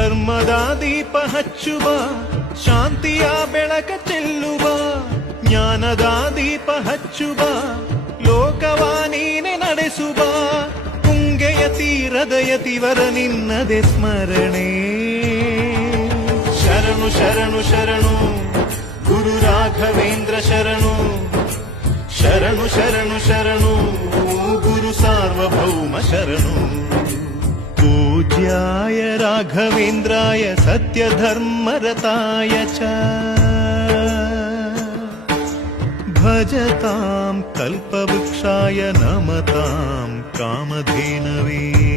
ಧರ್ಮದ ದೀಪ ಹಚ್ಚುವ, ಶಾಂತಿಯ ಬೆಳಕ ಚೆಲ್ಲುವ, ಜ್ಞಾನದ ದೀಪ ಹಚ್ಚುವ, ಲೋಕವ ನೀನೆ ನಡೆಸುವ, ತುಂಗೆಯ ತೀರದ ಯತಿವರ ನಿನ್ನದೆ ಸ್ಮರಣೆ. ಶರಣು ಶರಣು ಶರಣು ಗುರು ರಾಘವೇಂದ್ರ ಶರಣು, ಶರಣು ಶರಣು ಶರಣು ಗುರು ಸಾರ್ವಭೌಮ ಶರಣು. पूज्याय राघवेन्द्राय सत्यधर्मरताय च भजतां कल्पवृक्षाय नमतां कामधेनवे.